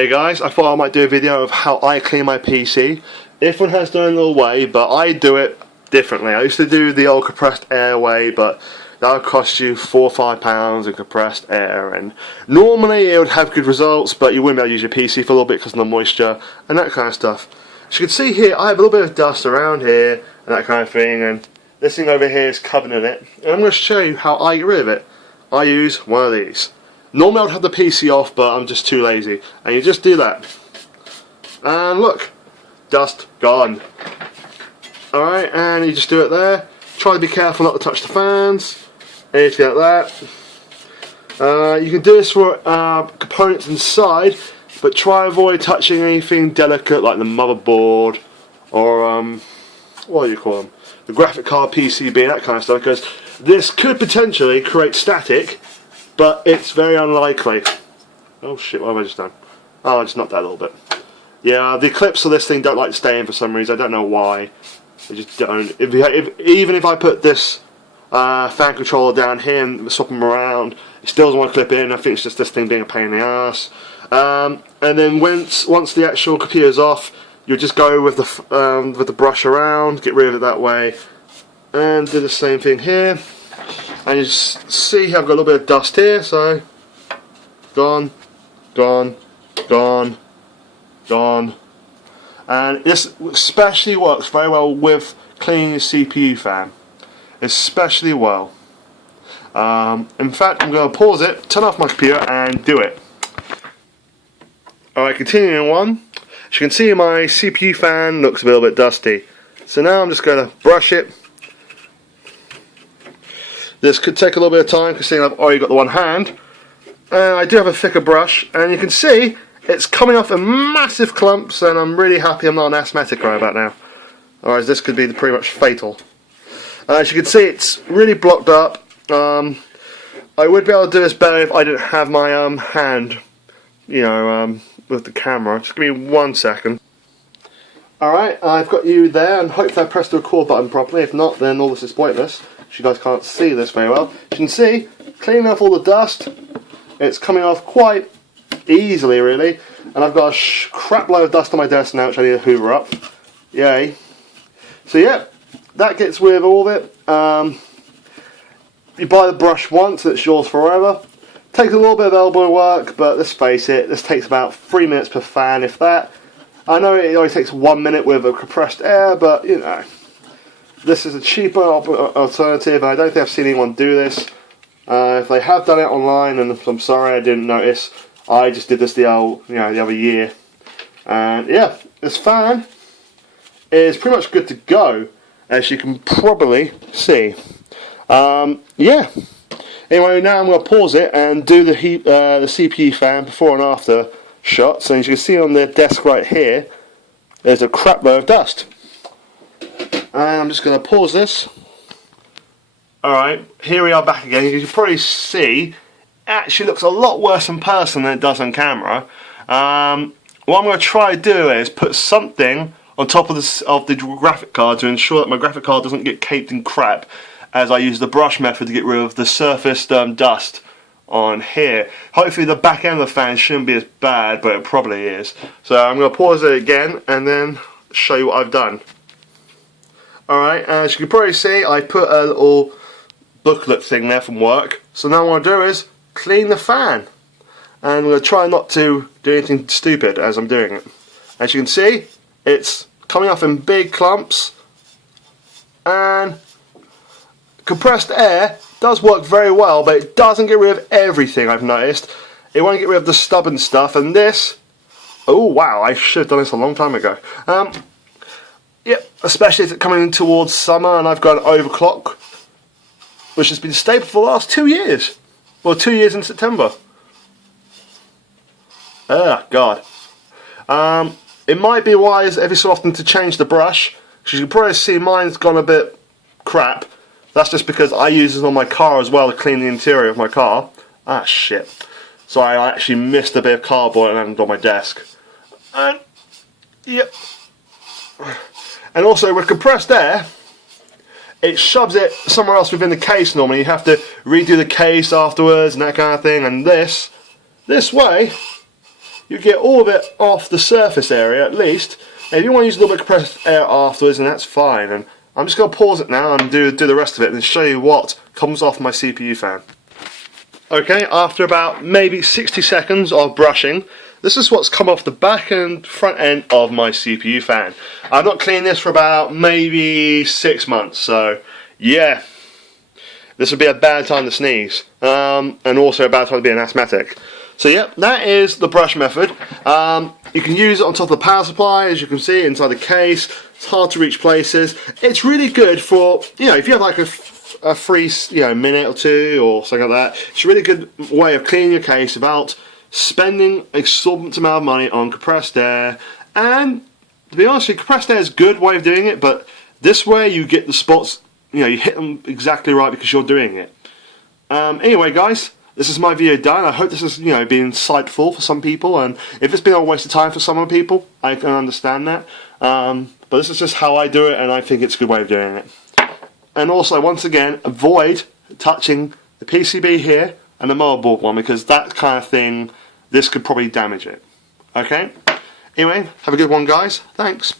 Hey guys, I thought I might do a video of how I clean my PC. Everyone has their own little way, but I do it differently. I used to do the old compressed air way, but that would cost you £4 or £5 in compressed air, and normally it would have good results, but you wouldn't be able to use your PC for a little bit because of the moisture and that kind of stuff. As you can see here, I have a little bit of dust around here and that kind of thing, and this thing over here is covered in it, and I'm going to show you how I get rid of it. I use one of these. Normally I would have the PC off, but I'm just too lazy. And you just do that. And look, dust gone. Alright, and you just do it there. Try to be careful not to touch the fans. Anything like that. You can do this for components inside, but try and avoid touching anything delicate like the motherboard or what do you call them? The graphic card PCB, that kind of stuff, because this could potentially create static, but it's very unlikely. Oh shit, what have I just done? Oh, I just knocked that a little bit. Yeah, the clips of this thing don't like to stay in for some reason. I don't know why. They just don't. Even if I put this fan controller down here and swap them around, it still doesn't want to clip in. I think it's just this thing being a pain in the ass. And then once the actual computer's off, you'll just go with the brush around, get rid of it that way, and do the same thing here. And you just see how I've got a little bit of dust here, so gone, gone, gone, gone. And this especially works very well with cleaning your CPU fan, especially well. In fact, I'm going to pause it, turn off my computer and do it. Alright, continuing on. As you can see, my CPU fan looks a little bit dusty. So now I'm just going to brush it. This could take a little bit of time because I've already got the one hand. And I do have a thicker brush, and you can see it's coming off in massive clumps, and I'm really happy I'm not an asthmatic right about now. Otherwise this could be pretty much fatal. As you can see, it's really blocked up. I would be able to do this better if I didn't have my hand, you know, with the camera. Just give me 1 second. Alright, I've got you there, and hopefully I pressed the record button properly. If not, then all this is pointless. You guys can't see this very well. As you can see, cleaning off all the dust. It's coming off quite easily, really. And I've got a crap load of dust on my desk now, which I need to hoover up. Yay. So yeah, that gets rid of all of it. You buy the brush once, and it's yours forever. Takes a little bit of elbow work, but let's face it, this takes about 3 minutes per fan, if that. I know it only takes 1 minute with a compressed air, but you know, this is a cheaper alternative. I don't think I've seen anyone do this. If they have done it online, and I'm sorry I didn't notice, I just did this the other year. And yeah, this fan is pretty much good to go, as you can probably see. Yeah. Anyway, now I'm going to pause it and do the CPU fan before and after shots. And as you can see on the desk right here, there's a crap load of dust. And I'm just going to pause this. Alright, here we are back again. You can probably see, it actually looks a lot worse in person than it does on camera. What I'm going to try to do is put something on top of the graphic card to ensure that my graphic card doesn't get caked in crap, as I use the brush method to get rid of the surfaced dust on here. Hopefully the back end of the fan shouldn't be as bad, but it probably is. So I'm going to pause it again and then show you what I've done. Alright, as you can probably see, I put a little booklet thing there from work. So now what I'm going to do is clean the fan. And I'm going to try not to do anything stupid as I'm doing it. As you can see, it's coming off in big clumps. And compressed air does work very well, but it doesn't get rid of everything, I've noticed. It won't get rid of the stubborn stuff, and this, oh wow, I should have done this a long time ago. Yep, especially as it's coming in towards summer and I've got an overclock, which has been stable for the last 2 years. Well, 2 years in September. Oh God. It might be wise every so often to change the brush, because you can probably see mine's gone a bit crap. That's just because I use this on my car as well to clean the interior of my car. Ah shit. So I actually missed a bit of cardboard and landed on my desk. And yep. And also with compressed air, it shoves it somewhere else within the case normally. You have to redo the case afterwards and that kind of thing. And this way, you get all of it off the surface area at least. And if you want to use a little bit of compressed air afterwards, then that's fine. And I'm just going to pause it now and do the rest of it and show you what comes off my CPU fan. Okay, after about maybe 60 seconds of brushing, this is what's come off the back and front end of my CPU fan. I've not cleaned this for about maybe 6 months, so yeah, this would be a bad time to sneeze, and also a bad time to be an asthmatic. So yeah, that is the brush method. You can use it on top of the power supply, as you can see inside the case. It's hard to reach places. It's really good for, if you have like a free minute or two or something like that. It's a really good way of cleaning your case without spending an exorbitant amount of money on compressed air. And to be honest with you, compressed air is a good way of doing it, but this way you get the spots, you hit them exactly right because you're doing it. Anyway guys, this is my video done. I hope this has been insightful for some people, and if it's been a waste of time for some other people, I can understand that. But this is just how I do it, and I think it's a good way of doing it. And also, once again, avoid touching the PCB here and the motherboard one, because that kind of thing, this could probably damage it. Okay? Anyway, have a good one guys. Thanks.